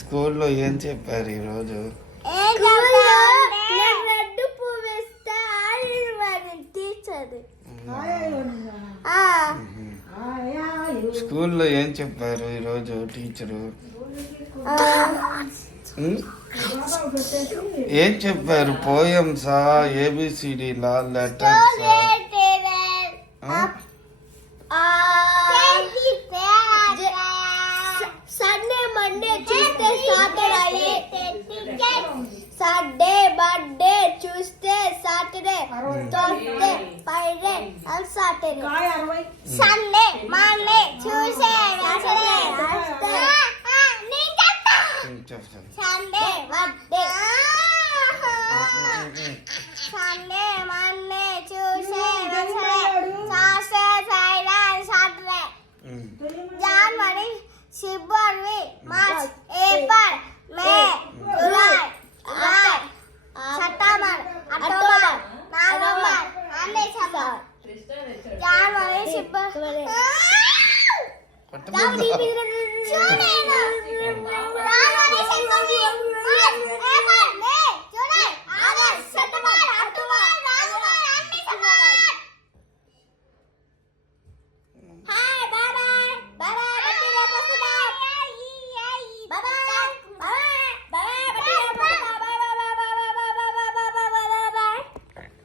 స్కూల్లో ఏం చెప్పారు ఈరోజు? రెడ్ పువ్వు వేస్తే టీచర్ స్కూల్లో ఏం చెప్పారు ఈరోజు టీచరు? ఏం చెప్పారు? పోయమ్సా, ఏబిసిడీలా, లెటర్సా? సండే మండే చూస్తే సాటర్డే, సండే మండే చూస్తే Saturday, Thursday Friday and Saturday, Sunday Monday చూసే సండే మండే, సండే మండే చూసే Thursday Friday and Saturday, January February March April May July August September October November and December, January February January